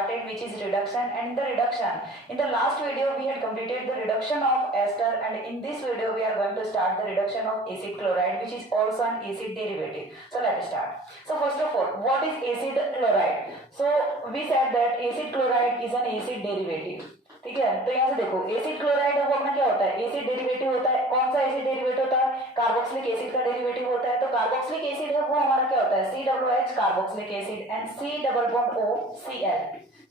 started, which is reduction. And in the reduction, in the last video we had completed the reduction of ester, and in this video we are going to start the reduction of acid chloride, which is also an acid derivative. So let's start. So first of all, what is acid chloride? So we said that acid chloride is an acid derivative. ठीक है, तो यहाँ से देखो acid chloride वो अपना क्या होता है, एसिड डेरिवेटिव होता है. कौन सा एसिड डेरिवेटिव होता है? कार्बोक्सिलिक एसिड का डेरिवेटिव होता है. तो कार्बोक्सिलिक एसिड है वो हमारा क्या होता है, COOH carboxylic acid and C double bond O Cl.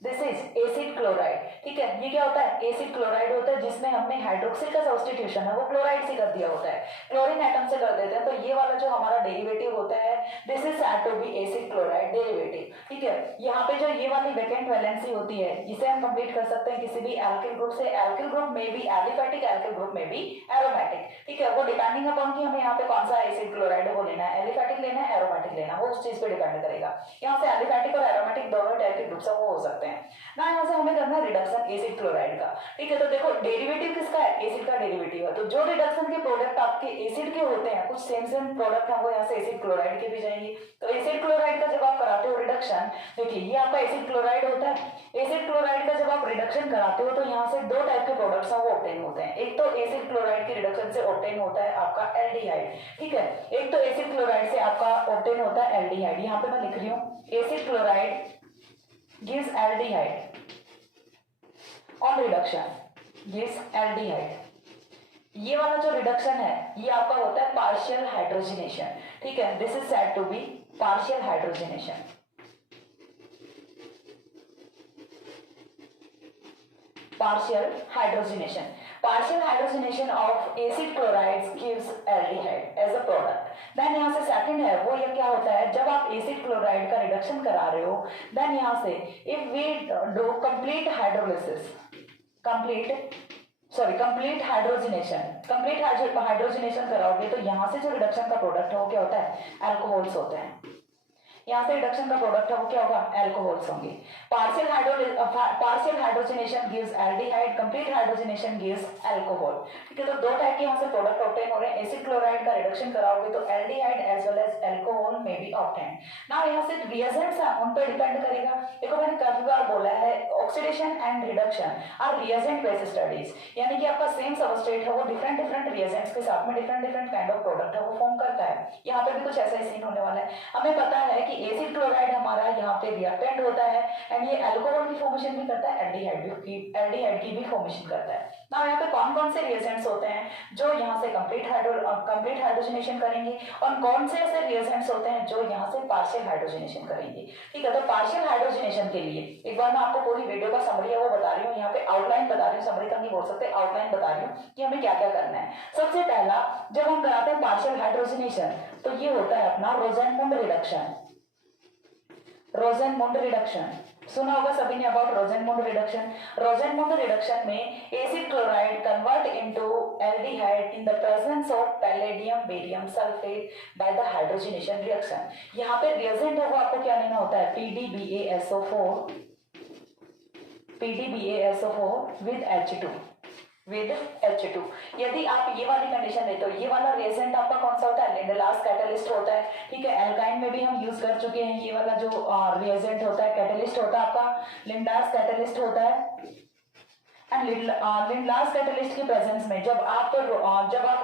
This is acid chloride. ठीक है, ये क्या होता है, एसिड क्लोराइड होता है जिसमें हमने हाइड्रोक्सिल का सब्स्टिट्यूशन है वो क्लोराइड से कर दिया होता है, क्लोरीन एटम से कर देते हैं. तो ये वाला जो हमारा डेरिवेटिव होता है, this is said to be acid chloride derivative. ठीक है, यहाँ पे जो ये वाली वेकेंट वैलेंसी होती है जिसे हम कंप्लीट कर सकते हैं किसी भी एल्किल ग्रुप से. एल्किल ग्रुप में भी एलिफैटिक, एल्किल ग्रुप में भी एरोमेटिक. ठीक है, वो डिपेंडिंग अपॉन कि हमें यहाँ पे कौन सा एसिड क्लोराइड है वो लेना है, एलिफैटिक लेना है, एरोमेटिक लेना है, वो उस चीज पे डिपेंड करेगा. यहाँ से एलिफैटिक और एरोमेटिक दोनों टाइप के ग्रुप्स वो हो सकते हैं ना. यहाँ से हमें करना है रिडक्शन एसिड क्लोराइड का. ठीक है, तो देखो डेरिवेटिव किसका है, एसिड का डेरिवेटिव है. तो जो रिडक्शन के प्रोडक्ट आपके एसिड के होते हैं, कुछ सेम सेम प्रोडक्ट है वो यहाँ से एसिड क्लोराइड के भी जाएंगे. तो एसिड क्लोराइड का जब आप कराते हो रिडक्शन, देखिए ये आपका एसिड क्लोराइड होता है. एसिड क्लोराइड का जब आप रिडक्शन कराते हो तो यहाँ से दो टाइप के प्रोडक्ट्स वो ऑब्टेन होते हैं. एक तो एसिड क्लोराइड के रिडक्शन से ऑब्टेन होता है आपका एल्डिहाइड. ठीक है, एक तो एसिड क्लोराइड से आपका ऑब्टेन होता है एल्डिहाइड. यहाँ पे मैं लिख रही हूँ acid chloride gives aldehyde on reduction gives aldehyde. ये वाला जो रिडक्शन है ये आपका होता है पार्शियल हाइड्रोजनेशन. ठीक है, this is said to be partial hydrogenation. Partial hydrogenation. Partial hydrogenation of acid chlorides gives aldehyde as a product. Then यहाँ से सेकंड है वो ये क्या होता है, जब आप एसिड क्लोराइड का रिडक्शन करा रहे हो, देन यहाँ से if we do complete hydrolysis, complete hydrogenation कराओगे तो यहाँ से जो रिडक्शन का प्रोडक्ट है वो क्या होता है, अल्कोहल्स होते हैं. यहाँ से रिडक्शन का प्रोडक्ट है वो क्या होगा, अल्कोहल्स होंगे. Partial hydrogenation gives aldehyde, complete hydrogenation gives alcohol. ठीक है, तो दो टाइप के यहाँ से प्रोडक्ट ऑब्टेन हो रहे हैं. एसिड क्लोराइड का रिडक्शन कराओगे तो aldehyde as well as alcohol may be obtain. Now यहाँ से रिएजेंट्स है उन पर डिपेंड करेगा. देखो मैंने काफी बार बोला है oxidation and reduction are reagent based studies, यानी कि आपका सेम सबस्ट्रेट है वो डिफरेंट रिएजेंट्स के साथ में डिफरेंट काइंड ऑफ प्रोडक्ट है वो फॉर्म करता है. यहाँ पे भी कुछ ऐसा ही सीन होने वाला है. हमें पता है कि एसिड क्लोराइड हमारा यहाँ पे रिएक्टेंट होता है एंड ये अल्कोहल की फॉर्मेशन भी करता है, एल्डिहाइड की भी फॉर्मेशन करता है. ना यहाँ पे कौन कौन से रिएजेंट्स होते हैं जो यहाँ से कंप्लीट हाइड्रोजनेशन करेंगे और कौन से ऐसे रिएजेंट्स होते हैं जो यहाँ से पार्शियल हाइड्रोजनेशन करेंगे. ठीक है, तो पार्शियल हाइड्रोजनेशन के लिए एक बार मैं आपको पूरी वीडियो का समरी है वो बता रही हूँ. यहाँ पे आउटलाइन बता रही हूँ, समरी तक नहीं बोल सकते, आउटलाइन बता रही हूँ कि हमें क्या क्या करना है. सबसे पहला जब हम कराते हैं पार्शियल हाइड्रोजनेशन तो ये होता है अपना रोजेनमुंड रिडक्शन. रोजेनमुंड रिडक्शन सुना होगा सभी ने अबाउट रोजेनमुंड रिडक्शन. रोजेनमुंड रिडक्शन में acid chloride convert into aldehyde in the presence of palladium barium sulphate by the hydrogenation reaction. यहाँ पे रिएजेंट है वो आपको क्या लेना होता है, PDBaSO4 with H2. यदि आप ये वाली कंडीशन लेते हो, ये वाला रिएजेंट आपका कौन सा होता है, लिंडलास कैटलिस्ट होता है. ठीक है, एल्काइन में भी हम यूज कर चुके हैं. ये वाला जो रिएजेंट होता है कैटलिस्ट होता है आपका लिंडलास कैटलिस्ट होता है. एंड लिंडलास कैटलिस्ट के प्रेजेंस में जब आप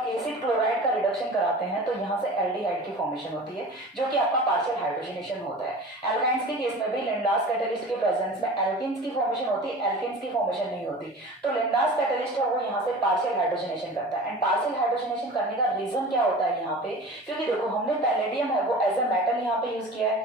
एसिड क्लोराइड का रिडक्शन कराते हैं तो यहाँ से एल्डिहाइड की फॉर्मेशन होती है जो कि आपका पार्शियल हाइड्रोजनेशन होता है. एल्काइंस के केस में भी लिंडलास कैटलिस्ट के प्रेजेंस में एल्किन्स की फॉर्मेशन होती है, एल्किन्स की फॉर्मेशन नहीं होती. तो लिंडलास कैटलिस्ट है वो यहाँ से पार्शियल हाइड्रोजनेशन करता है. एंड पार्शियल हाइड्रोजनेशन करने का रीजन क्या होता है यहाँ पे, क्योंकि देखो हमने पैलेडियम है वो एज ए मेटल यहाँ पे यूज किया है.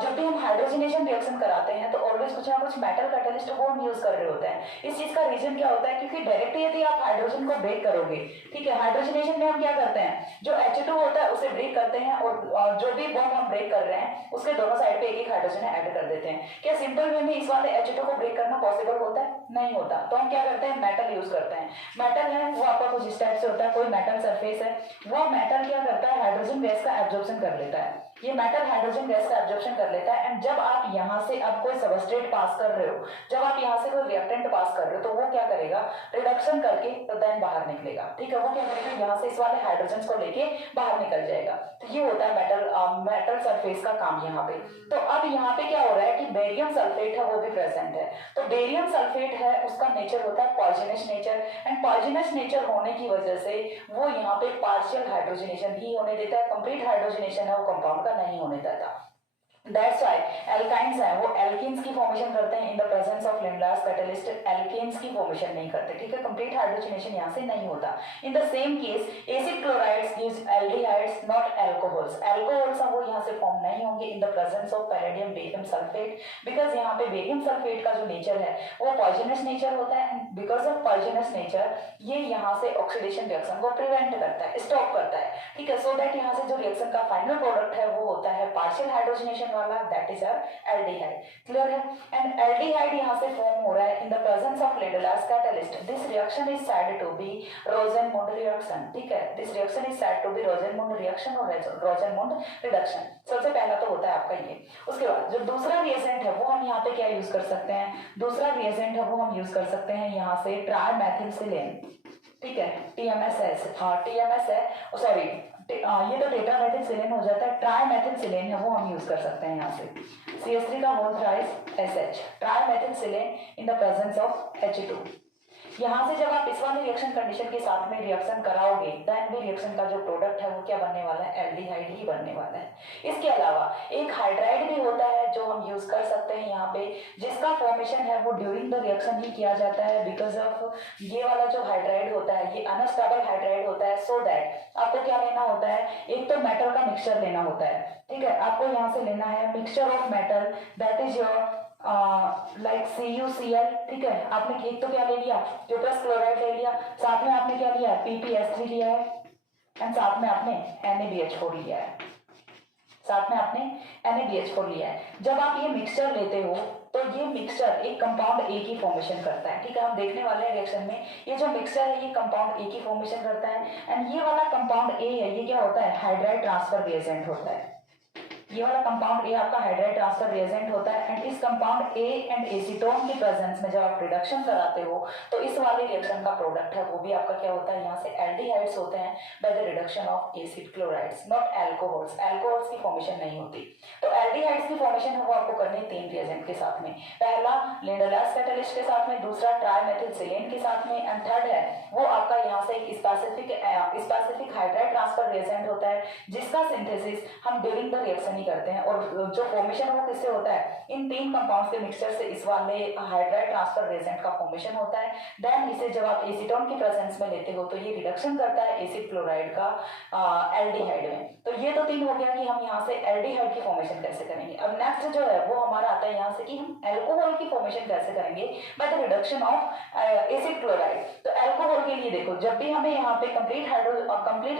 जब भी हम हाइड्रोजनेशन रिएक्शन कराते हैं तो ऑलवेज कुछ ना कुछ मेटल कैटलिस्ट वो हम यूज कर रहे होते हैं. इस चीज का रीजन क्या होता है, क्योंकि डायरेक्टली यदि आप हाइड्रोजन को ब्रेक करोगे, ठीक है, हाइड्रोजनेशन में हम क्या करते हैं, जो H2 होता है उसे ब्रेक करते हैं और जो भी बॉन्ड हम ब्रेक कर रहे हैं उसके दोनों साइड पे एक एक हाइड्रोजन ऐड कर देते हैं. क्या सिंपल वे में इस वाले H2 को ब्रेक करना पॉसिबल होता है, नहीं होता. तो हम क्या करते हैं, मेटल यूज करते हैं. मेटल है वो आपका कुछ इस टाइप से होता है, कोई मेटल सरफेस है, वो मेटल क्या करता है, हाइड्रोजन गैस का एब्जॉर्प्शन कर लेता है. ये मेटल हाइड्रोजन गैस का एब्जॉर्प्शन कर लेता है। एंड जब आप यहाँ से अब कोई सबस्ट्रेट पास कर रहे हो, जब आप यहाँ से कोई रिएक्टेंट पास कर रहे हो, तो वो क्या करेगा, रिडक्शन करके तो देन बाहर निकलेगा। ठीक है, वो क्या करेगा, यहाँ से इस वाले हाइड्रोजन को लेके बाहर निकल जाएगा। तो ये होता है मेटल सरफेस का काम यहाँ पे। तो अब यहाँ पे क्या हो रहा है कि बेरियम सल्फेट है वो भी प्रेजेंट है। तो बेरियम सल्फेट है, उसका नेचर होता है poisonous nature. And poisonous nature होने की वजह से वो यहाँ पे पार्शियल हाइड्रोजनेशन ही होने देता है, कंप्लीट हाइड्रोजनेशन है वो कंपाउंड का नहीं होने देता। That's why एल्काइंस है वो एल्कीन्स की फॉर्मेशन करते हैं in the presence of Lindlar's catalyst, alkenes की फॉर्मेशन नहीं करते। ठीक है, कंप्लीट हाइड्रोजनेशन यहाँ से नहीं होता। In the same case acid chlorides gives aldehydes not alcohols. Alcohols वो यहाँ से फॉर्म नहीं होंगे इन the presence of palladium barium sulphate, because यहाँ पे बेरियम सल्फेट का जो नेचर है वो पॉइजनस नेचर होता है। बिकॉज ऑफ पॉइजनस नेचर ये यहाँ से ऑक्सीडेशन रिएक्शन को प्रिवेंट करता है, स्टॉप करता है। ठीक है, सो दैट यहाँ से जो रिएक्शन का फाइनल प्रोडक्ट है वो होता है पार्शियल हाइड्रोजनेशन वाला, that is our aldehyde. Clear है? एंड एल्डिहाइड यहाँ से फॉर्म हो रहा है in the presence of Lindlar's catalyst. This reaction is said to be Rosenmund reaction. ठीक है, this reaction is said to be Rosenmund reaction और रोजेनमुंड रिडक्शन। सबसे पहला तो होता है आपका ये। उसके बाद जो दूसरा रिएजेंट है वो हम यहाँ पे क्या यूज कर सकते हैं, दूसरा रिएजेंट है वो हम यूज कर सकते हैं यहाँ से ट्राइमेथिलसिलेन। ठीक है, टीएमएस है, सॉरी ये तो टेट्रामेथिलसिलेन हो जाता है, ट्राइमेथिलसिलेन है वो हम यूज कर सकते हैं यहाँ से CH3 का whole thrice SH, trimethylsilane in the presence of H2। यहाँ से जब आप इस वाले रिएक्शन कंडीशन के साथ में रिएक्शन कराओगे देन भी रिएक्शन का जो प्रोडक्ट है वो क्या बनने वाला है, एल्डिहाइड ही बनने वाला है। इसके अलावा एक हाइड्राइड भी होता है जो हम यूज कर सकते हैं यहाँ पे, जिसका फॉर्मेशन है वो ड्यूरिंग द रिएक्शन ही किया जाता है। बिकॉज ऑफ ये वाला जो हाइड्राइड होता है ये अनस्टेबल हाइड्राइड होता है। सो दैट आपको क्या लेना होता है, एक तो मेटल का मिक्सचर लेना होता है। ठीक है, आपको यहाँ से लेना है mixture of metal, that is your like CuCl। ठीक है, आपने एक तो क्या ले लिया, क्यूप्रस क्लोराइड ले लिया, साथ में आपने क्या लिया, PpS3 लिया है, एंड साथ में आपने NaBH4 लिया है, साथ में आपने NaBH4 लिया है। जब आप ये मिक्सचर लेते हो तो ये मिक्सचर एक कंपाउंड A की फॉर्मेशन करता है। ठीक है, हम देखने वाले हैं रिएक्शन में ये जो मिक्सचर है ये कंपाउंड A की फॉर्मेशन करता है। एंड ये वाला कंपाउंड A है ये क्या होता है, हाइड्राइड ट्रांसफर रिएजेंट होता है। ये वाला कंपाउंड A आपका हाइड्राइड ट्रांसफर रिएजेंट होता है। एंड इस कंपाउंड A एंड एसीटोन की प्रेजेंस में जब आप रिडक्शन कराते हो तो इस वाले रिएक्शन का प्रोडक्ट है वो भी आपका क्या होता है, यहाँ से एल्डिहाइड्स होते हैं by the reduction of acid chlorides, not alcohols. Alcohols की फॉर्मेशन नहीं होती। तो एल्डिहाइड्स की फॉर्मेशन है वो आपको करनी है 3 रिएजेंट के साथ में, पहला लिंडलास कैटलिस्ट के साथ में, दूसरा ट्राइमेथिलसिलेन के साथ में, एंड थर्ड है वो आपका यहाँ से एक स्पेसिफिक हाइड्राइड ट्रांसफर रिएजेंट होता है जिसका सिंथेसिस हम ड्यूरिंग द रिएक्शन ही करते हैं। और जो फॉर्मेशन वो किससे होता है, इन 3 कंपाउंड्स के मिक्सचर से इस वाले हाइड्राइड ट्रांसफर रिएजेंट का फॉर्मेशन होता है। देन इसे जब आप एसीटोन की प्रेजेंस में लेते हो तो ये रिडक्शन करता है एसिड क्लोराइड का एल्डिहाइड में। तो ये तो 3 हो गया कि हम यहाँ से एल्डिहाइड की फॉर्मेशन कैसे करेंगे। अब नेक्स्ट जो है वो हमारा आता है यहाँ से कि हम एल्कोहल की फॉर्मेशन कैसे करेंगे by the reduction of acid chloride. तो एल्कोहल के लिए देखो, जब भी हमें यहाँ पे कंप्लीट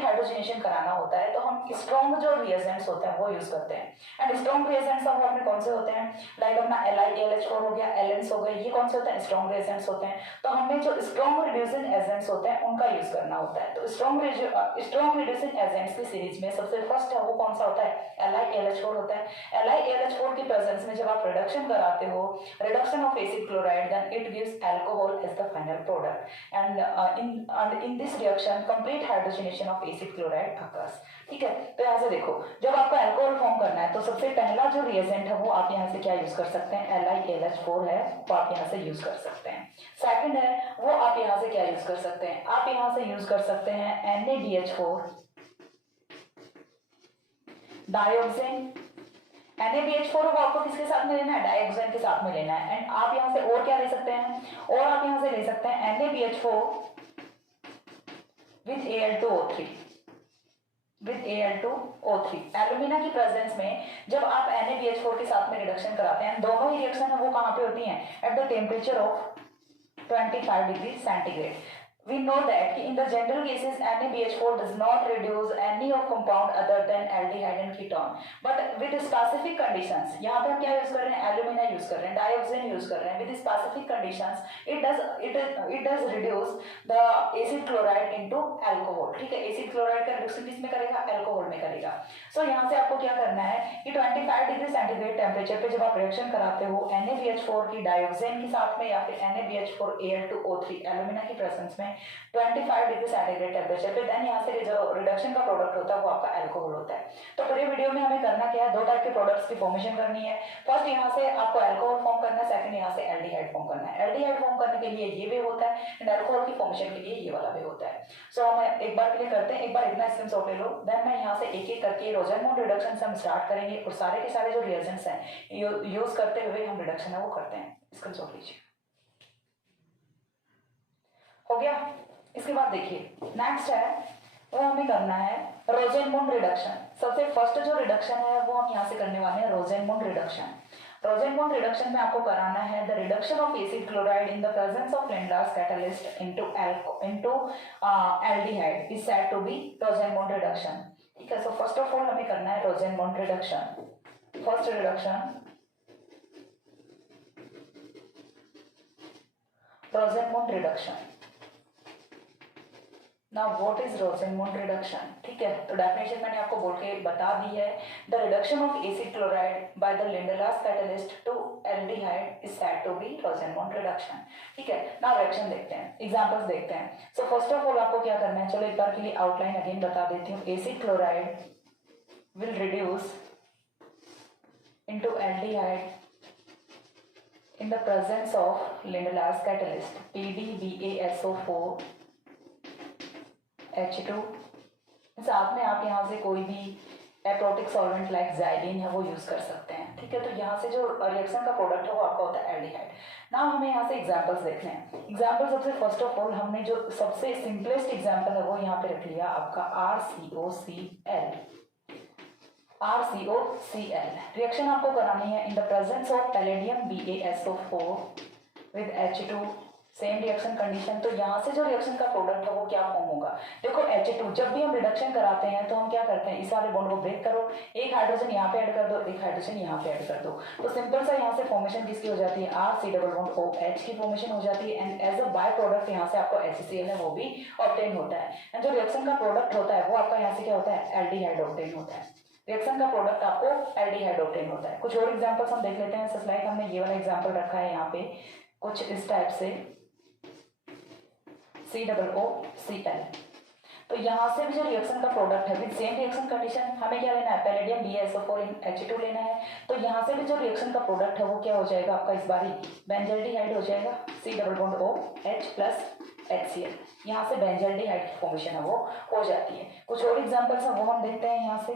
हाइड्रोजनेशन कराना होता है तो हम स्ट्रॉन्ग जो रिएजेंट्स होते हैं वो यूज करते हैं। एंड स्ट्रॉन्ग रिएजेंट्स अब अपने कौन से होते हैं, लाइक अपना LiAlH4 हो गया, एलेंस हो गए, ये कौन से होते हैं, स्ट्रॉन्ग रिएजेंट्स होते हैं। तो हमें जो स्ट्रॉन्ग रिड्यूसिंग एजेंट्स होते हैं उनका यूज करना होता है। तो स्ट्रॉन्ग रिड्यूसिंग एजेंट्स की सीरीज में सबसे फर्स्ट है वो कौन सा होता है, LiAlH4 होता है। LiAlH4 की प्रेजेंस में जब आप रिडक्शन कराते हो, reduction of acid chloride, then it gives alcohol as the final product. And in this reaction complete hydrogenation of acid chloride occurs. ठीक है, तो यहाँ से देखो, जब आपको अल्कोहल फॉर्म करना है तो सबसे पहला जो रिएजेंट है वो आप यहाँ से क्या यूज कर सकते हैं, LiAlH4 है वो आप यहाँ से यूज कर सकते हैं। सेकंड है वो आप यहाँ से क्या यूज कर सकते हैं, आप यहाँ से यूज कर सकते हैं NaBH4 डायोक्सिन। NaBH4 को आपको किसके साथ में लेना है, डायोक्सिन के साथ में लेना है। एंड आप यहाँ से और क्या ले सकते हैं, और आप यहाँ से ले सकते हैं NaBH4 विथ Al2O3 एल्यूमिना की प्रेजेंस में जब आप NaBH4 के साथ में रिडक्शन कराते हैं, दोनों ही रिएक्शन है वो कहाँ पे होती हैं, at the temperature of 25 degree centigrade. we know that in the general cases NaBH4 does not reduce any of compound other than aldehyde and ketone, but with specific conditions, यहाँ पे हम क्या यूज कर रहे हैं, एल्यूमिना यूज कर रहे हैं, डाइऑक्सिन यूज कर रहे हैं, with specific conditions it does reduce the acid chloride into alcohol. ठीक है, एसिड क्लोराइड का रिडक्शन किस में करेगा, अल्कोहल में करेगा. सो यहाँ से आपको क्या करना है कि 25 डिग्री सेंटीग्रेड टेम्परेचर पे जब आप रिएक्शन कराते हो NaBH4 की डाइऑक्सिन के साथ में या फिर NaBH4 Al2O3 एल्यूमिना की प्रेजेंस में 25 डिग्री सेंटीग्रेड टेम्परेचर पे, देन यहाँ से जो रिडक्शन का प्रोडक्ट होता है वो आपका अल्कोहल होता है. तो पूरे वीडियो में हमें करना क्या है, दो टाइप के प्रोडक्ट्स की फॉर्मेशन करनी है. फर्स्ट यहाँ से आपको अल्कोहल फॉर्म करना है, सेकंड यहाँ से एल्डिहाइड फॉर्म करना है. एल्डिहाइड फॉर्म करने के लिए ये वे होता है एंड अल्कोहल की फॉर्मेशन के लिए ये वाला वे होता है. सो हम एक बार के लिए करते हैं, एक बार इतना स्क्रीनशॉट ले लो, देन मैं यहाँ से एक एक करके रोजेनमोड रिडक्शन से हम स्टार्ट करेंगे और सारे के सारे जो रिएजेंट्स हैं यूज करते हुए हम रिडक्शन है वो करते हैं. स्क्रीनशॉट लीजिए. हो गया. इसके बाद देखिए नेक्स्ट है वो हमें करना है रोजेनमोड रिडक्शन. सबसे फर्स्ट जो रिडक्शन है वो हम यहाँ से करने वाले हैं रोजेनमोड रिडक्शन. रोजेनमोड रिडक्शन में आपको कराना है the reduction of acid chloride in the presence of Lindlar's catalyst into aldehyde is said to be Rosenmund reduction. ठीक है, सो फर्स्ट ऑफ ऑल हमें करना है Rosenmund reduction. First reduction Rosenmund reduction. Now what is Rosenmund reduction. ठीक है, तो definition मैंने आपको बोल के बता दी है. The reduction of acid chloride by the Lindlar's catalyst to aldehyde is said to be Rosenmund reduction. ठीक है, नाउ रिएक्शन देखते हैं, एग्जांपल्स देखते हैं. सो फर्स्ट ऑफ ऑल आपको क्या करना है, चलो एक बार के लिए आउटलाइन अगेन बता देती हूँ. Acid chloride will reduce into aldehyde in the presence of Lindelof catalyst PDBaSO4 H2. साथ में आप यहाँ से कोई भी एप्रोटिक सॉल्वेंट लाइक ज़ाइलिन है वो यूज़ कर सकते हैं. ठीक है, तो यहाँ से जो रिएक्शन का प्रोडक्ट है वो आपका होता है एल्डिहाइड. नाउ हमें यहाँ से एग्जांपल्स देखने हैं. एग्जांपल सबसे फर्स्ट ऑफ ऑल हमने जो सबसे सिंपलेस्ट एग्जांपल है वो यहाँ पे रख लिया आपका RCOCl. रिएक्शन आपको करानी है in the presence of palladium BaSO4 with H2. Same reaction condition. तो यहाँ से जो रिएक्शन का प्रोडक्ट है वो क्या फॉर्म होगा, देखो H2. जब भी हम रिडक्शन कराते हैं तो हम क्या करते हैं, इस वाले बॉन्ड को ब्रेक करो, एक हाइड्रोजन यहाँ पे ऐड कर दो, एक हाइड्रोजन यहाँ पे ऐड कर दो. तो सिंपल सा यहाँ से फॉर्मेशन किसकी हो जाती है, RC+OH की फॉर्मेशन हो जाती है. And as a by product यहाँ से आपको HCl है वो भी ऑब्टेन होता है. एंड जो रिएक्शन का प्रोडक्ट होता है वो आपका यहाँ से क्या होता है, एल्डिहाइड ऑब्टेन होता है. रिएक्शन का प्रोडक्ट आपको एल्डिहाइड ऑब्टेन होता है. कुछ और एग्जांपल्स हम देख लेते हैं. जस्ट लाइक हमने ये वाला एग्जांपल रखा है यहाँ पे कुछ इस टाइप से COOCl. तो यहाँ से भी जो रिएक्शन का प्रोडक्ट है विद सेम रिएक्शन कंडीशन हमें क्या लेना है, पैलेडियम BaSO4 H2 लेना है. तो यहाँ से भी जो रिएक्शन का प्रोडक्ट है वो क्या हो जाएगा आपका, इस बारी बेंजल्डिहाइड हो जाएगा. C+OH plus HCl. यहाँ से बेंजल्डिहाइड की फॉर्मेशन है वो हो जाती है. कुछ और एग्जाम्पल्स हैं वो हम देखते हैं यहाँ से.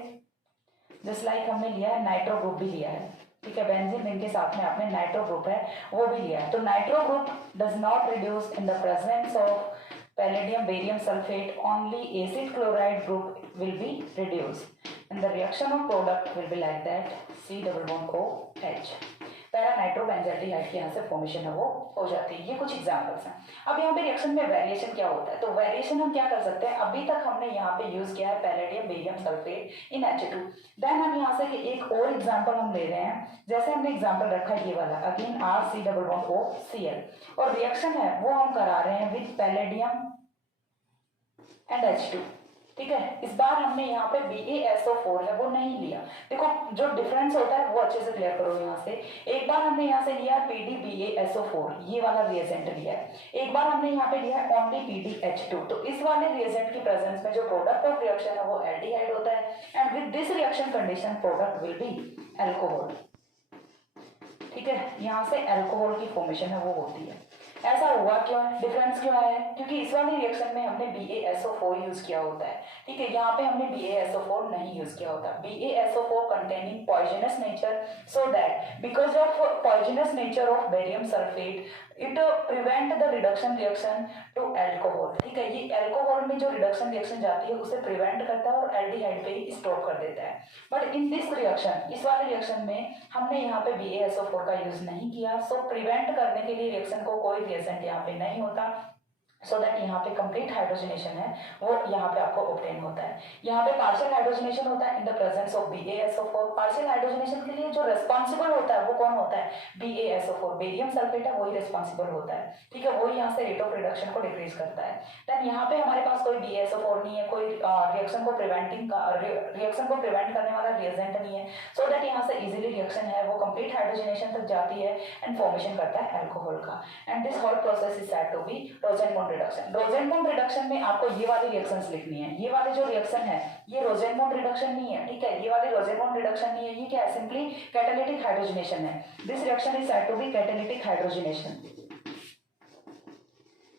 जस्ट लाइक हमने लिया है नाइट्रो ग्रुप भी लिया है. ठीक है, बेंजीन रिंग के साथ में आपने नाइट्रो ग्रुप है वो भी लिया है. तो nitro group does not reduce in the presence of palladium barium sulphate, only acid chloride group will be reduced and the reaction of product will be like that C+OH. Para nitrobenzaldehyde की यहाँ से formation है वो हो जाती है. ये कुछ एग्जांपल्स हैं. अब यहाँ पे रिएक्शन में वेरिएशन क्या होता है, तो वेरिएशन हम क्या कर सकते हैं, अभी तक हमने यहाँ पे यूज किया है पैलेडियम बेरियम सल्फेट इन H2. देन हम यहाँ से एक और एग्जांपल हम ले रहे हैं. जैसे हमने एग्जांपल रखा है ये वाला अगेन RC+OCl और रिएक्शन है वो हम करा रहे हैं विद पैलेडियम एंड H2. ठीक है, इस बार हमने यहाँ पे BaSO4 है वो नहीं लिया. देखो जो डिफरेंस होता है वो अच्छे से क्लियर करो. यहाँ से एक बार हमने यहाँ से लिया PDBaSO4 ये वाला रिएजेंट लिया है, एक बार हमने यहाँ पे लिया ओनली PDH2. तो इस वाले रिएजेंट की प्रेजेंस में जो प्रोडक्ट ऑफ रिएक्शन है वो एल्डिहाइड होता है and with this reaction condition product will B alcohol. ठीक है, यहाँ से अल्कोहल की फॉर्मेशन है वो होती है. ऐसा हुआ क्यों है, डिफरेंस क्यों आया है, क्योंकि इस वाले रिएक्शन में हमने BaSO4 यूज किया होता है. ठीक है, यहाँ पे हमने BaSO4 नहीं यूज किया होता. BaSO4 containing poisonous nature, so that because of poisonous nature of barium sulfate it prevent the reduction reaction to alcohol. ठीक है, ये अल्कोहल में जो रिडक्शन रिएक्शन जाती है उसे प्रिवेंट करता है और एल्डिहाइड पे ही स्टॉप कर देता है. बट इन दिस रिएक्शन, इस वाले रिएक्शन में हमने यहाँ पे BaSO4 का यूज नहीं किया. सो प्रिवेंट करने के लिए रिएक्शन को कोई रिएजेंट यहाँ पे नहीं होता. सो दैट यहाँ पे कंप्लीट हाइड्रोजनेशन है वो यहाँ पे आपको ऑब्टेन होता है। यहाँ पे पार्शियल हाइड्रोजनेशन होता है in the presence of BaSO4। Partial hydrogenation के लिए जो रेस्पॉन्सिबल होता है वो कौन होता है? BaSO4, बेरियम सल्फेट है, वही रेस्पॉन्सिबल होता है। ठीक है, वही यहाँ से रेट ऑफ रिडक्शन को डिक्रीज करता है। देन यहाँ पे हमारे पास कोई BaSO4 नहीं है, कोई रिएक्शन को प्रिवेंट करने वाला रिएजेंट नहीं है, सो दैट यहाँ से इजीली रिएक्शन है वो कंप्लीट हाइड्रोजनेशन तक जाती है एंड फॉर्मेशन करता है अल्कोहल का। And this whole process is said to be Rosenmund reduction. Rosenmund reduction में आपको ये वाली रिएक्शंस लिखनी है। ये वाली जो रिएक्शन है ये रोसेनबॉन्ड रिडक्शन नहीं है, ठीक है, ये वाली रोसेनबॉन्ड रिडक्शन नहीं है, ये क्या है? सिंपली कैटालिटिक हाइड्रोजनेशन है। This reaction is said to be catalytic hydrogenation.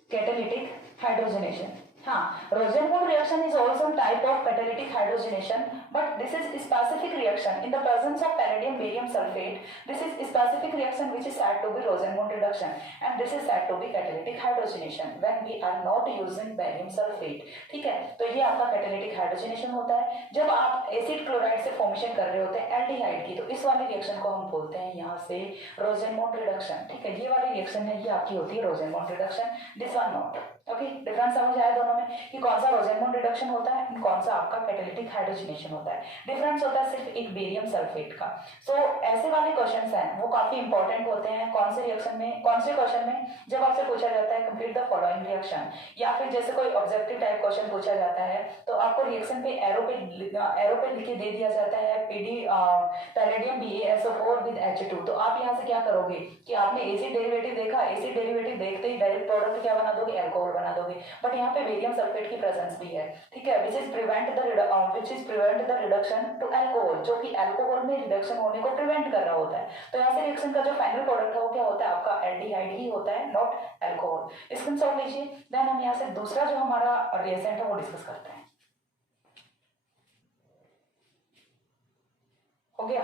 Catalytic hydrogenation, हाँ, Rosenmund reaction is also a type of catalytic hydrogenation, but this is a specific reaction in the presence of palladium barium sulfate. This is a specific reaction which is said to be Rosenbaum reduction, and this is said to be catalytic hydrogenation when we are not using barium sulfate. ठीक है, तो ये आपका catalytic hydrogenation होता है जब आप acid chloride से फॉर्मेशन कर रहे होते हैं एल्डिहाइड की, तो इस वाली रिएक्शन को हम बोलते हैं यहाँ से रोसेनबॉन्ड रिडक्शन। ठीक है, ये वाली रिएक्शन है ये आपकी होती है Rosenmund reduction, this one not. Okay, difference समझ आया दोनों में कि कौन सा रोसेनबॉन्ड रिडक्शन होता है, कौन सा आपका कैटालिटिक हाइड्रोजनेशन होता है। डिफरेंस होता है सिर्फ एक बेरियम सल्फेट का। सो ऐसे वाले क्वेश्चंस हैं वो काफी इंपॉर्टेंट होते हैं। कौन से रिएक्शन में, कौन से क्वेश्चन में जब आपसे पूछा जाता है कंप्लीट द फॉलोइंग रिएक्शन, या फिर जैसे कोई ऑब्जेक्टिव टाइप क्वेश्चन पूछा जाता है तो आपको रिएक्शन पे एरो पे लिख के दे दिया जाता है पैलेडियम BaSO4 विद H2। तो आप यहाँ से क्या करोगे कि आपने एसिड डेरिवेटिव देखा, एसिड डेरिवेटिव देखते ही डायरेक्ट प्रोडक्ट क्या बना दोगे? अल्कोहल बना दोगे। बट यहाँ पे बेरियम सल्फेट की प्रेजेंस भी है, ठीक है, which is prevent the reduction to alcohol, जो कि अल्कोहल में रिडक्शन होने को प्रिवेंट कर रहा होता है। तो यहाँ से रिएक्शन का जो फाइनल प्रोडक्ट है वो क्या होता है? आपका एल्डिहाइड ही होता है, नॉट अल्कोहल। इसको समझ लीजिए। देन हम यहाँ से दूसरा जो हमारा रिएजेंट है वो डिस्कस करते हैं। हो गया,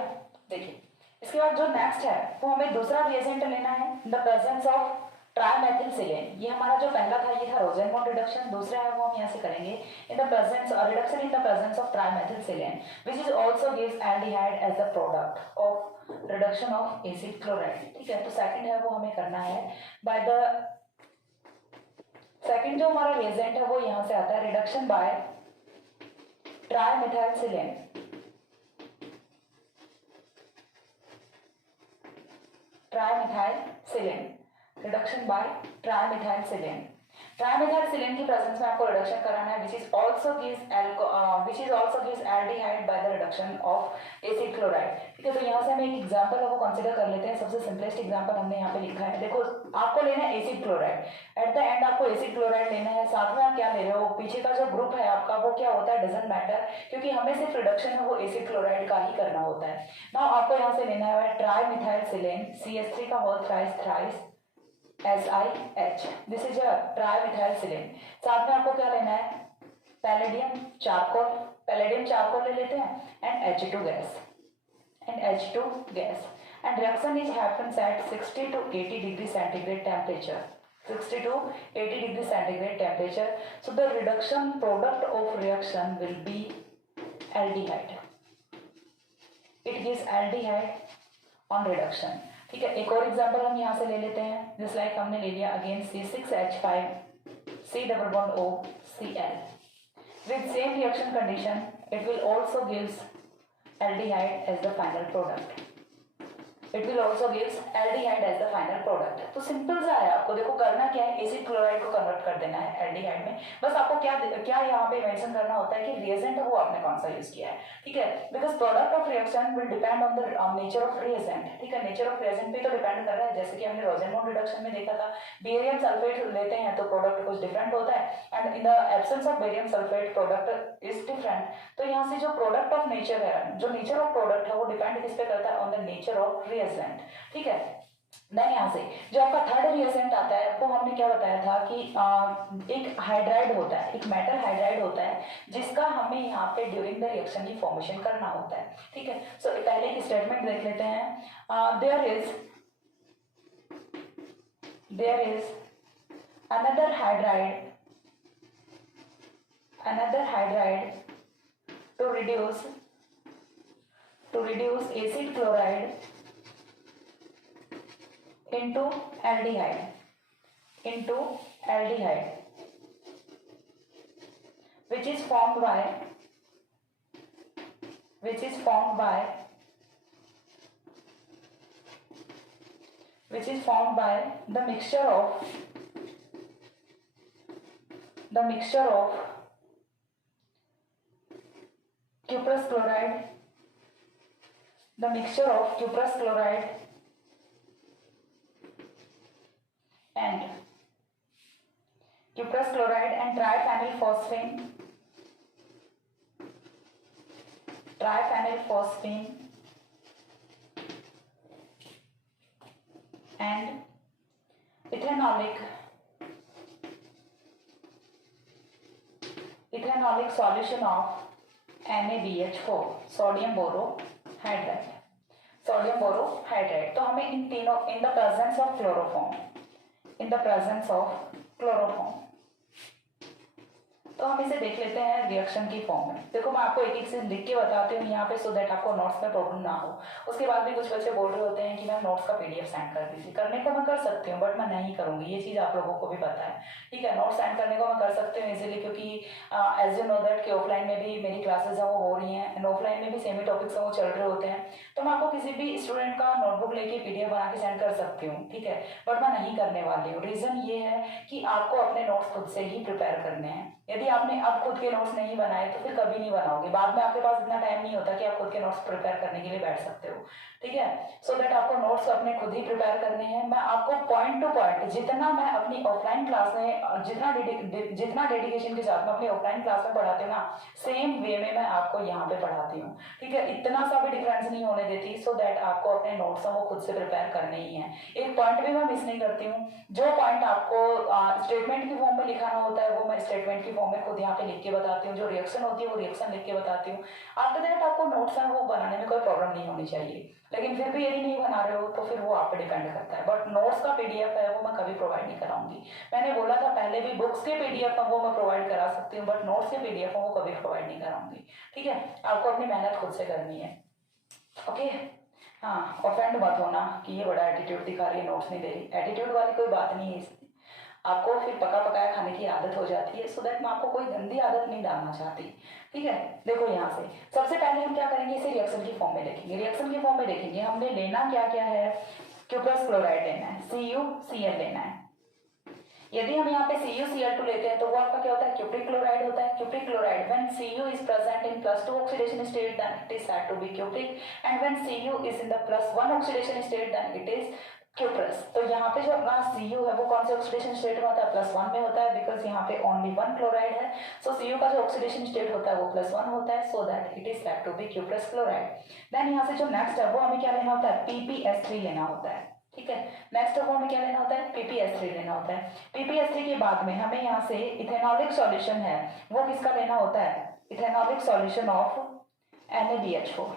देखिए इसके बाद जो नेक्स्ट है वो हमें दूसरा रिएजेंट लेना है इन द प्रेजेंस ऑफ ट्राइमेथिलसिलेन। ये हमारा जो पहला था ये था रोसेनबॉन्ड रिडक्शन, दूसरा है वो हम यहाँ से करेंगे in the presence reduction in the presence of trimethylsilane which is also gives aldehyde as the product of reduction of acid chloride. ठीक है, तो सेकंड है वो हमें करना है बाय द सेकंड जो हमारा रिएजेंट है वो यहाँ से आता है reduction by trimethylsilane. Trimethylsilane, reduction by trimethylsilane. Trimethylsilane की प्रेजेंस में आपको रिडक्शन कराना है which is also gives aldehyde by the reduction of acid chloride। ठीक है, तो यहाँ से हम एक एग्जांपल है वो कंसीडर कर लेते हैं। सबसे सिंपलेस्ट एग्जांपल हमने यहाँ पे लिखा है। देखो आपको लेना है acid chloride, at the end आपको एसिड क्लोराइड लेना है, साथ में आप क्या ले रहे हो? पीछे का जो ग्रुप है आपका वो क्या होता है? डजंट मैटर, क्योंकि हमें सिर्फ रिडक्शन है वो एसिड क्लोराइड का ही करना होता है। नाउ आपको यहाँ से लेना है ट्राइमेथिलसिलेन, CH3 का whole thrice SiH, this is a trimethylsilane. साथ में आपको क्या लेना है? पैलेडियम चारकोल ले लेते हैं and H2 gas and reaction is happens at 60 to 80 degree centigrade temperature, 60 to 80 degree centigrade temperature. So the reduction product of reaction will be aldehyde. It gives aldehyde on reduction। ठीक है, एक और example हम यहाँ से ले लेते हैं। जिस लाइक हमने ले लिया again C6H5 C double bond O Cl with same reaction condition it will also gives aldehyde as the final product। It will also gives aldehyde as the final product। तो सिंपल सा है, आपको देखो करना क्या है, एसिड क्लोराइड को convert कर देना है एल्डिहाइड में। बस आपको क्या यहाँ पे मेंशन करना होता है कि रिएजेंट वो आपने कौन सा यूज किया है। ठीक है, because product of reaction will depend on the nature of reagent. ठीक है, नेचर ऑफ रिएजेंट पे तो डिपेंड कर रहा है। जैसे कि हमने रोसेनबॉन्ड रिडक्शन में देखा था, बेरियम सल्फेट लेते हैं तो प्रोडक्ट कुछ डिफरेंट होता है and in the absence of barium sulphate product is different. तो यहाँ से जो प्रोडक्ट ऑफ नेचर है, जो नेचर ऑफ प्रोडक्ट है वो डिपेंड किस पे करता है? On the nature of reagent. ठीक है, देन यहाँ से जो आपका थर्ड रिएजेंट आता है वो हमने क्या बताया था कि एक हाइड्राइड होता है, एक मेटल हाइड्राइड होता है जिसका हमें यहाँ पे ड्यूरिंग द रिएक्शन की फॉर्मेशन करना होता है। ठीक है, सो पहले एक स्टेटमेंट देख लेते हैं। There is another hydride to reduce acid chloride into aldehyde which is formed by the mixture of cuprous chloride, and triphenylphosphine and ethanolic solution of NaBH4, sodium borohydride. तो हमें इन तीनों इन द प्रेजेंस ऑफ क्लोरोफॉर्म, तो हम इसे देख लेते हैं reaction की फॉर्म में। देखो मैं आपको एक एक चीज लिख के बताती हूँ यहाँ पे, सो दैट आपको नोट्स में प्रॉब्लम ना हो। उसके बाद भी कुछ बच्चे बोल रहे होते हैं कि मैं नोट्स का पीडीएफ सेंड कर दीजिए। करने को मैं कर सकती हूँ, बट मैं नहीं करूंगी, ये चीज आप लोगों को भी पता है, ठीक है। नोट्स सेंड करने को मैं कर सकती हूँ इजीली, क्योंकि एज यू नो दैट कि ऑफलाइन में भी मेरी क्लासेज हैं वो हो रही हैं, एंड ऑफलाइन में भी सेमी टॉपिक्स हैं वो चल रहे होते हैं। तो मैं आपको किसी भी स्टूडेंट का नोटबुक लेके पीडीएफ बना के सेंड कर सकती हूँ, ठीक है, बट मैं नहीं करने वाली हूँ। रीजन ये है कि आपको अपने नोट्स खुद से ही प्रिपेयर करने हैं। यदि आपने अब खुद के नोट्स नहीं बनाए तो फिर कभी नहीं बनाओगे, बाद में आपके पास इतना टाइम नहीं होता कि आप खुद के नोट्स प्रिपेयर करने के लिए बैठ सकते हो, ठीक है। सो दैट आपको नोट्स अपने खुद ही प्रिपेयर करने हैं। मैं आपको पॉइंट टू पॉइंट, जितना मैं अपनी ऑफलाइन क्लास में जितना डेडिकेशन के साथ मैं अपनी ऑफलाइन क्लास में पढ़ाती हूँ ना, सेम वे में मैं आपको यहाँ पे पढ़ाती हूँ, ठीक है। इतना सा भी डिफरेंस नहीं होने देती, सो दैट आपको अपने नोट्स वो खुद से प्रिपेयर करने ही है। एक पॉइंट भी मैं मिस नहीं करती हूँ। जो पॉइंट आपको स्टेटमेंट की फॉर्म में लिखाना होता है वो मैं स्टेटमेंट की फॉर्म में खुद यहाँ पे लिख के बताती हूँ। जो रिएक्शन होती है वो रिएक्शन लिख के बताती हूँ। आफ्टर दैट आपको नोट्स है वो बनाने में कोई प्रॉब्लम नहीं होनी चाहिए, लेकिन फिर भी यदि नहीं बना रहे हो तो फिर वो आप पे डिपेंड करता है। बट नोट्स का पीडीएफ है वो मैं कभी प्रोवाइड नहीं कराऊंगी। मैंने बोला था पहले भी, बुक्स के पीडीएफ वो मैं प्रोवाइड करा सकती हूँ, बट नोट्स के पीडीएफ वो कभी प्रोवाइड नहीं कराऊंगी, ठीक है। आपको अपनी मेहनत खुद से करनी है, ओके। हाँ, ऑफेंड मत होना कि ये बड़ा एटीट्यूड दिखा रही है, नोट्स नहीं दे रही। एटीट्यूड वाली कोई बात नहीं है, आपको फिर पका पकाया खाने की आदत हो जाती है। सो दैट मैं आपको कोई गंदी आदत नहीं डालना चाहती, ठीक है। देखो यहाँ से सबसे पहले हम क्या करेंगे, इसे रिएक्शन की फॉर्म में देखेंगे। रिएक्शन की फॉर्म में देखेंगे हमने लेना क्या क्या है, क्यूप्रस क्लोराइड लेना है, CuCl लेना है। यदि हम यहाँ पे CuCl2 लेते हैं तो वो आपका क्या होता है, क्यूप्रिक क्लोराइड होता है। Cupric chloride when Cu is present in +2 oxidation state then it is said to be cupric, and when Cu is in the +1 oxidation state then it is cuprous. तो यहाँ पे जो अपना Cu है वो कौन से ऑक्सीडेशन स्टेट में होता है, +1 में होता है, बिकॉज यहाँ पे ओनली 1 क्लोराइड है। सो Cu का जो ऑक्सीडेशन स्टेट होता है वो +1 होता है, so that it is said to be cuprous chloride. Then यहाँ से जो नेक्स्ट है वो हमें क्या लेना होता है, PPS3 लेना होता है, ठीक है। नेक्स्ट वो हमें क्या लेना होता है, PPS3 लेना होता है। PPS3 के बाद में हमें यहाँ से इथेनॉलिक सॉल्यूशन है वो किसका लेना होता है, ethanolic solution of NaBH4,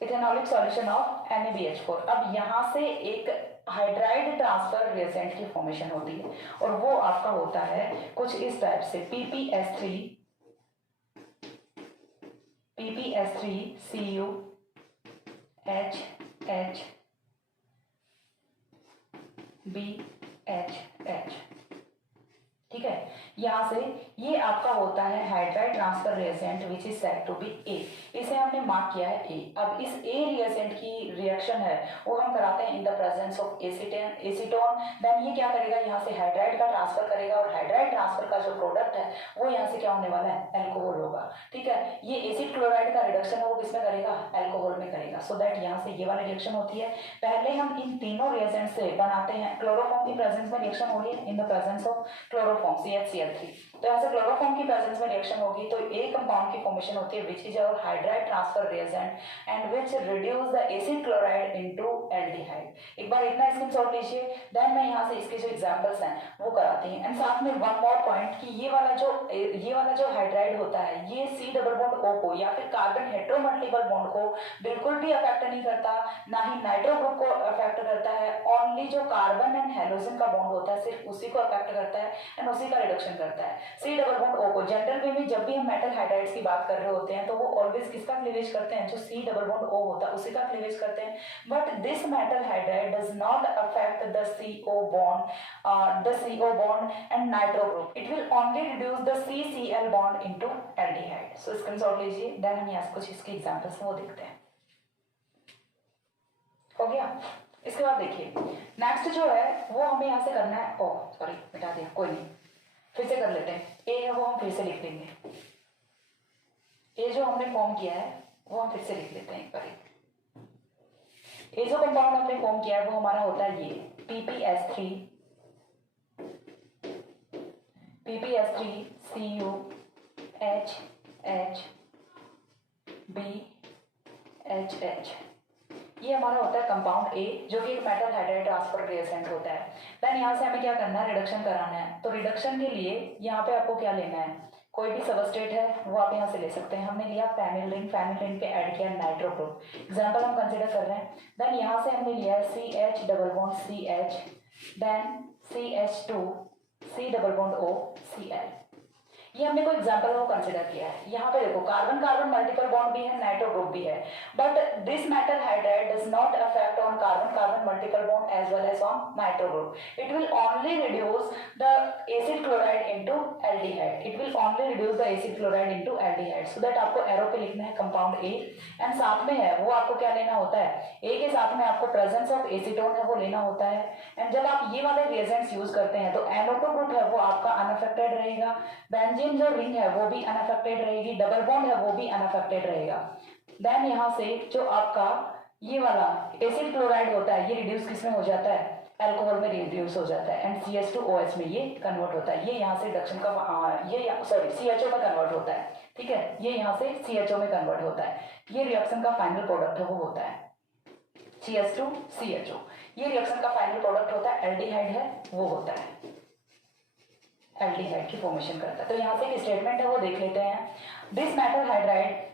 ethanolic solution of NaBH4। अब यहाँ से एक हाइड्राइड ट्रांसफर रिएजेंट की फॉर्मेशन होती है और वो आपका होता है कुछ इस टाइप से, PPS3CuHHBHH, ठीक है। यहाँ से ये आपका होता है hydride transfer reagent which is said to be A। इसे हमने मार्क किया है A। अब इस A रिएजेंट की रिएक्शन है वो हम कराते हैं in the presence of acetone. Then ये क्या करेगा, यहाँ से हाइड्राइड का ट्रांसफर करेगा और हाइड्राइड ट्रांसफर का जो प्रोडक्ट है वो यहाँ से क्या होने वाला है, एल्कोहल होगा, ठीक है। ये एसिड क्लोराइड का रिडक्शन है वो किसमें करेगा, एल्कोहल में करेगा। सो दैट यहाँ से ये वाली रिएक्शन होती है। पहले हम इन तीनों रिएजेंट से बनाते हैं, क्लोरोफॉर्म की प्रेजेंस में रिएक्शन हो रही है in the presence of chloroform CHCl3। तो यहाँ से क्लोरोफॉर्म की प्रेजेंस में रिएक्शन होगी तो एक कंपाउंड की फॉर्मेशन होती है which is our hydride transfer reagent and which reduce the acid chloride into aldehyde. एक बार इतना स्क्रीनशॉट लीजिए। देन मैं यहाँ से इसके जो एग्जांपल्स हैं वो कराती हैं। एंड साथ में वन मोर पॉइंट कि ये वाला जो हाइड्राइड होता है ये C डबल बॉन्ड O को या फिर कार्बन हेटेरोमल्टीपल बॉन्ड को बिल्कुल भी अफेक्ट नहीं करता, ना ही नाइट्रो ग्रुप को अफेक्ट करता है। ओनली जो कार्बन एंड हेलोजन का बॉन्ड होता है सिर्फ उसी को अफेक्ट करता है एंड उसी का रिडक्शन करता है। सी डबल बॉन्ड O को जनरल वे में जब भी हम मेटल हाइड्राइड्स की बात कर रहे होते हैं तो वो ऑलवेज किसका क्लीवेज करते हैं, जो सी डबल बॉन्ड O होता है उसी का क्लीवेज करते हैं। But this metal hydride does not affect the CO bond and nitro group. It will only reduce the CCl bond into aldehyde. So screenshot लीजिए, देन हम यहाँ कुछ इसके एग्जांपल्स वो देखते हैं। हो गया। इसके बाद देखिए नेक्स्ट जो है वो हमें यहाँ से करना है, ओह सॉरी मिटा दिया, कोई नहीं, फिर से कर लेते हैं। ए है वो हम फिर से लिख देंगे, ए जो हमने फॉर्म किया है वो हम फिर से लिख लेते हैं एक बार। ए जो कंपाउंड हमने फॉर्म किया है वो हमारा होता है ये PPS3CuH2BHH, ये हमारा होता है कंपाउंड ए जो कि एक मेटल हाइड्राइड ट्रांसफर रिएजेंट होता है। देन यहाँ से हमें क्या करना है, रिडक्शन कराना है। तो रिडक्शन के लिए यहाँ पे आपको क्या लेना है, कोई भी सबस्ट्रेट है वो आप यहाँ से ले सकते हैं। हमने लिया फेनिल रिंग पे ऐड किया नाइट्रो ग्रुप, एग्जांपल हम कंसीडर कर रहे हैं। देन यहाँ से हमने लिया है CH double bond CH, then CH2 C double bond O Cl, ये हमने कोई एग्जांपल वो कंसीडर किया है। यहाँ पे देखो कार्बन कार्बन मल्टीपल बॉन्ड भी है, नाइट्रो ग्रुप भी है, but this metal hydride does not affect on carbon carbon multiple bond as well as on nitro group. It will only reduce the acid chloride into aldehyde, it will only reduce the acid chloride into aldehyde. So that आपको arrow पे लिखना है compound A, and साथ में है वो आपको क्या लेना होता है, ए के साथ में आपको प्रेजेंस ऑफ एसीटोन है वो लेना होता है। एंड जब आप ये वाले रिएजेंट्स यूज करते हैं तो NO2 ग्रुप है वो आपका अनअफेक्टेड रहेगा, बेंजीन जो रिंग है वो भी अनअफेक्टेड रहेगी, डबल बॉन्ड है वो भी अनअफेक्टेड रहेगा। देन यहाँ से जो आपका ये वाला एसिड क्लोराइड होता है ये रिड्यूस किसमें हो जाता है, अल्कोहल में रिड्यूस हो जाता है, एंड CH2OH में ये कन्वर्ट होता है। ये यहाँ से रिडक्शन का CHO में कन्वर्ट होता है, ठीक है, ये यहाँ से CHO में कन्वर्ट होता है। ये रिएक्शन का फाइनल प्रोडक्ट है वो होता है CH2CHO, ये रिएक्शन का फाइनल प्रोडक्ट होता है, एल्डिहाइड है वो होता है, एल्डिहाइड की फॉर्मेशन करता है। तो यहाँ से एक स्टेटमेंट है वो देख लेते हैं। This metal hydride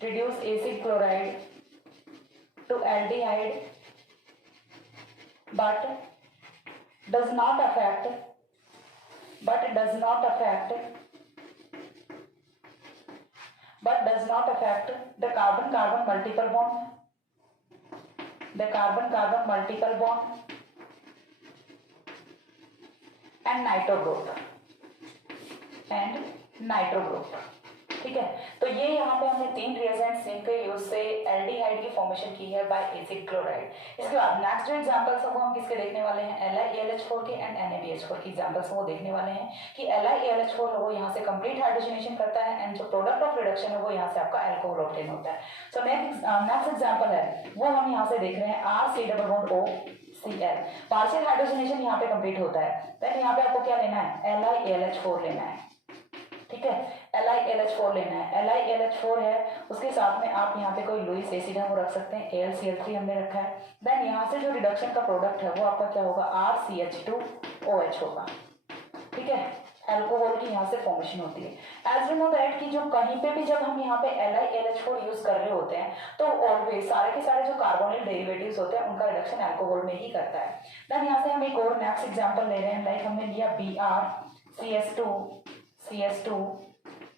reduce acid chloride to aldehyde but does not affect the carbon carbon multiple bond and nitro group, ठीक है। तो ये यहाँ पे हमने तीन रिएजेंट्स जिनके यूज से एल्डिहाइड की फॉर्मेशन की है बाय एसिड क्लोराइड। इसके बाद नेक्स्ट जो एग्जांपल्स है वो हम किसके देखने वाले हैं, LiAlH4 के एंड NaBH4 के एग्जांपल्स वो देखने वाले हैं कि LiAlH4 है वो यहाँ से कंप्लीट हाइड्रोजनेशन करता है, एंड जो प्रोडक्ट ऑफ रिडक्शन है वो यहाँ से आपका अल्कोहल ऑब्टेन होता है। सो नेक्स्ट एग्जांपल है वो हम यहाँ से देख रहे हैं RC≡OCl, पार्शियल हाइड्रोजनेशन यहाँ पे कंप्लीट होता है। देन यहाँ पे आपको क्या लेना है, LiAlH4 लेना है, ठीक है, LiAlH4 लेना है। LiAlH4 है उसके साथ में आप यहाँ पे कोई लुईस एसिड है वो रख सकते हैं, AlCl3 हमने रखा है। देन यहाँ से जो रिडक्शन का प्रोडक्ट है वो आपका क्या होगा, RCH2OH होगा, ठीक है, अल्कोहल की यहाँ से फॉर्मेशन होती है। एज वी नो दैट कि जो कहीं पे भी जब हम यहाँ पे LiAlH4 यूज कर रहे होते हैं तो ऑलवेज सारे के सारे जो कार्बोनिल डेरिवेटिव्स होते हैं उनका रिडक्शन अल्कोहल में ही करता है। देन यहाँ से हम एक और नेक्स्ट एग्जांपल ले रहे हैं, लाइक हमने लिया BrCS2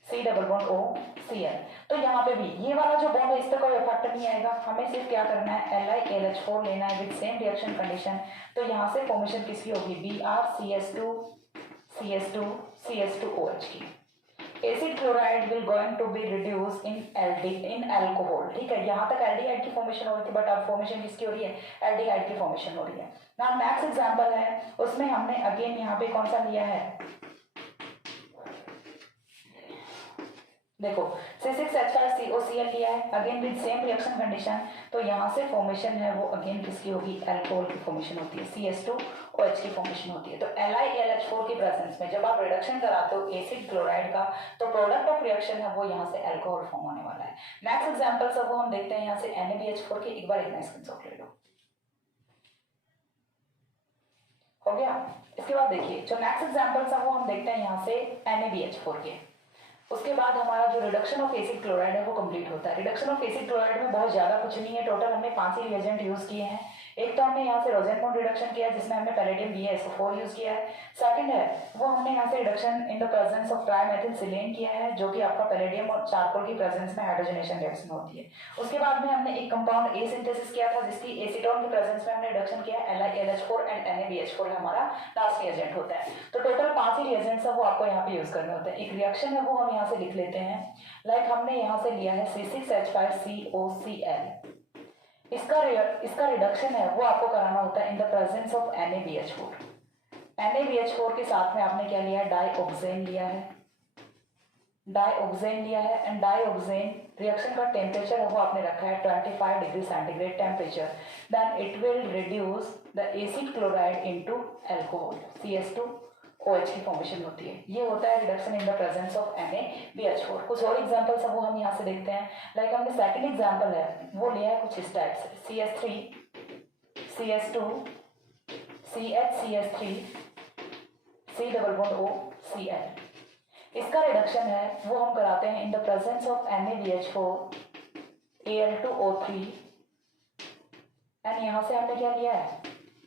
C double bond OCl। तो यहाँ पे भी ये वाला जो बॉन्ड है इस पर कोई इफेक्ट नहीं आएगा, हमें सिर्फ क्या करना है, LiAlH4 लेना है विद सेम रिएक्शन कंडीशन। तो यहाँ से फॉर्मेशन किसकी होगी, BrCS2CH2OH की। Acid chloride will going to be reduce in alcohol, ठीक है, यहाँ तक एल्डिहाइड की फॉर्मेशन हो रही थी, बट अब फॉर्मेशन किसकी हो रही है, एल्डिहाइड की फॉर्मेशन हो रही है। नाउ नेक्स्ट एग्जांपल है उसमें हमने अगेन यहाँ पे कौन सा लिया है, देखो C6H5COCl लिया है, again with same reaction condition. तो यहाँ से फॉर्मेशन है वो अगेन किसकी होगी, अल्कोहल की फॉर्मेशन होती है, CH2OH की फॉर्मेशन होती है। तो LiAlH4 की प्रेजेंस में जब आप रिडक्शन कराते हो एसिड क्लोराइड का तो प्रोडक्ट ऑफ रिएक्शन है वो यहाँ से अल्कोहल फॉर्म होने वाला है। नेक्स्ट एग्जांपल सब वो हम देखते हैं यहाँ से NaBH4 के, एक बार इतना स्क्रीनशॉट ले लो, हो गया। इसके बाद देखिए जो नेक्स्ट एग्जांपल्स है वो हम देखते हैं यहाँ से NaBH4 के। उसके बाद हमारा जो रिडक्शन ऑफ एसिड क्लोराइड है वो कंप्लीट होता है। रिडक्शन ऑफ एसिड क्लोराइड में बहुत ज़्यादा कुछ नहीं है, टोटल हमने 5 ही रिएजेंट यूज़ किए हैं। एक तो हमने यहाँ से रोजेनबॉन्ड रिडक्शन किया है जिसमें हमने पैलेडियम BaSO4 यूज़ किया है। सेकंड है वो हमने यहाँ से reduction in the presence of trimethylsilane किया है जो कि आपका पैलेडियम और चारकोल की प्रेजेंस में हाइड्रोजनेशन रिएक्शन होती है। उसके बाद में हमने एक कंपाउंड ए सिंथेसिस किया था जिसकी एसीटोन की प्रेजेंस में हमने रिडक्शन किया है। LiLH4 एंड NaBH4 हमारा लास्ट रिएजेंट होता है। तो टोटल 5 ही रिएजेंट्स है वो आपको यहाँ पे यूज करने होते हैं। एक रिएक्शन है वो हम यहाँ से लिख लेते हैं, लाइक हमने यहाँ से लिया है C6H5COCl। इसका रिडक्शन है वो आपको कराना होता है in the presence of NaBH4। NaBH4 के साथ में आपने क्या लिया है, डाइऑक्सेन लिया है, एंड डाइऑक्सेन रिएक्शन का टेम्परेचर है वो आपने रखा है 25 degree centigrade temperature. Then it will reduce the acid chloride into alcohol, CH2OH की फॉर्मेशन होती है। ये होता है reduction in the presence of NaBH4। कुछ और एग्जांपल्स है वो हम यहाँ से देखते हैं, लाइक हमने सेकंड एग्जांपल है वो लिया है कुछ इस टाइप से, CH3CH2 CH3 C++OCl। इसका रिडक्शन है वो हम कराते हैं in the presence of NaBH4 Al2O3 and यहाँ से हमने क्या लिया है,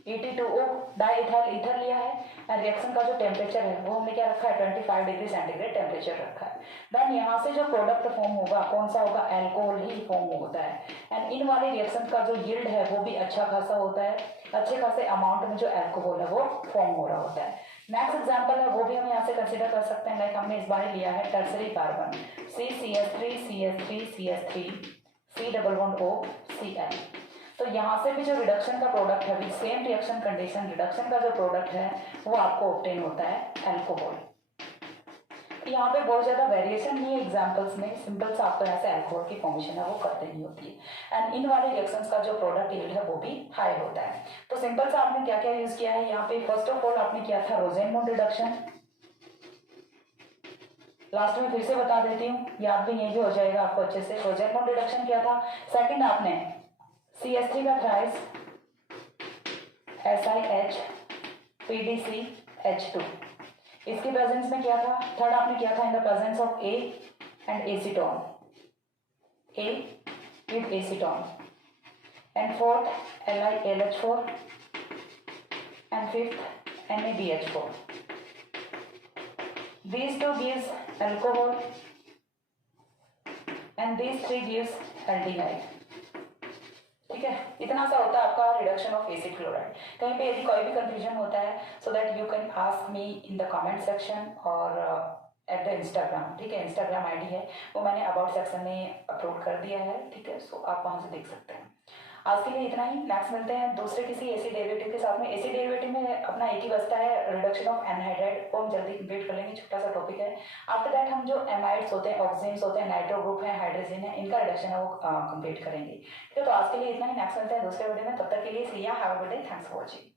ET2O डाइइथाइल ईथर लिया है एंड रिएक्शन का जो टेम्परेचर है वो हमने क्या रखा है 25 डिग्री सेंटीग्रेड टेम्परेचर रखा है। देन यहाँ से जो प्रोडक्ट फॉर्म होगा कौन सा होगा, अल्कोहल ही फॉर्म होता है एंड इन वाले रिएक्शन का जो यील्ड है वो भी अच्छा खासा होता है, अच्छे खासे अमाउंट में जो अल्कोहल है वो फॉर्म हो रहा होता है। नेक्स्ट एग्जांपल है वो भी हम यहाँ से कंसीडर कर सकते हैं, लाइक हमने इस बार लिया है टर्सरी कार्बन CCH3CH3CH3 C++OCl। तो यहाँ से भी जो रिडक्शन का प्रोडक्ट है with same reaction condition, reduction का जो प्रोडक्ट है वो आपको ऑब्टेन होता है अल्कोहल। यहाँ पे बहुत ज़्यादा वेरिएशन नहीं है एग्जाम्पल्स में, सिंपल सा आपको यहाँ से अल्कोहल की फॉर्मेशन है वो करते नहीं होती है एंड इन वाले रिएक्शंस का जो प्रोडक्ट यील्ड है वो भी हाई होता है। तो सिंपल सा आपने क्या क्या यूज किया है यहाँ पे, फर्स्ट ऑफ ऑल आपने किया था रोजेनबॉन्ड रिडक्शन, लास्ट में फिर से बता देती हूँ, याद भी नहीं भी हो जाएगा आपको अच्छे से। रोजेनबॉन्ड रिडक्शन किया था। सेकंड आपने CH3 का थ्राइस SiH PDCH2 इसकी प्रेजेंस में किया था। थर्ड आपने किया था इन the presence of A and acetone, A with acetone and fourth LiLH4 and fifth NaBH4। These two gives alcohol and these three gives aldehyde। ठीक है, इतना सा होता है आपका रिडक्शन ऑफ एसिड क्लोराइड। कहीं पे यदि कोई भी कंफ्यूजन होता है so that you can ask me in the comment section और एट द इंस्टाग्राम। ठीक है, इंस्टाग्राम आईडी है वो मैंने अबाउट सेक्शन में अपलोड कर दिया है। ठीक है, सो आप वहाँ से देख सकते हैं। आज के लिए इतना ही, नेक्स्ट मिलते हैं दूसरे किसी एसिड डेरिवेटिव के साथ में। एसिड डेरिवेटिव में अपना एक ही बचता है रिडक्शन ऑफ एनहाइड्राइड, वो हम जल्दी कंप्लीट कर लेंगे, छोटा सा टॉपिक है। आफ्टर दैट हम जो एमाइड्स होते हैं, ऑक्सीजन्स होते हैं, नाइट्रो ग्रुप है, हाइड्रोजन है, इनका रिडक्शन है वो कंप्लीट करेंगे। ठीक है, तो आज के लिए इतना ही, नेक्स्ट मिलते हैं दूसरे वीडियो में। तब तक के लिए सी या have a good day, thanks for watching.